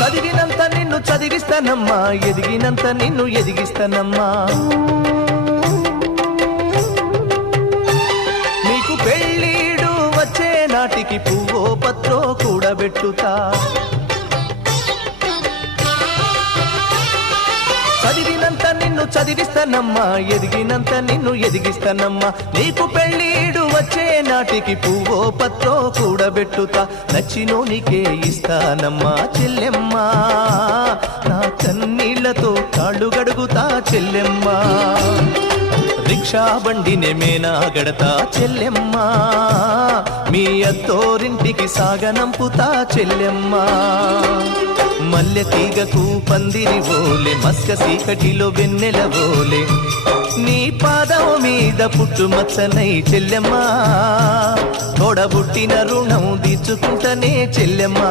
చదివినంత నిన్ను చదివిస్తానమ్మా, ఎదిగినంత నిన్ను ఎదిగిస్తానమ్మా. నీకు పెళ్ళీడు వచ్చే నాటికి పువ్వో పత్రో కూడబెట్టుతా. చదివినంత నిన్ను చదివిస్తానమ్మా, ఎదిగినంత నిన్ను ఎదిగిస్తానమ్మా. నీకు పెళ్ళీడు వచ్చే నాటికి పువ్వో పత్రో కూడబెట్టుతా. నచ్చినోనికే ఇస్తానమ్మా చెల్లెమ్మా, నా కన్నీళ్లతో కాళ్ళు గడుగుతా చెల్లెమ్మా. రిక్షా బండినే మేనా గడతా చెల్లెమ్మా, మీ అత్తోరింటికి సాగనంపుతా చెల్లెమ్మా. మల్లె తీగకు పందిరి ఓలే, మస్క సీకటిలో వెన్నెల ఓలే, నీ పాదం మీద పుట్టుమచ్చనై చెల్లెమ్మా. తోడబుట్టిన రుణం తీర్చుకుంటనే చెల్లెమ్మా.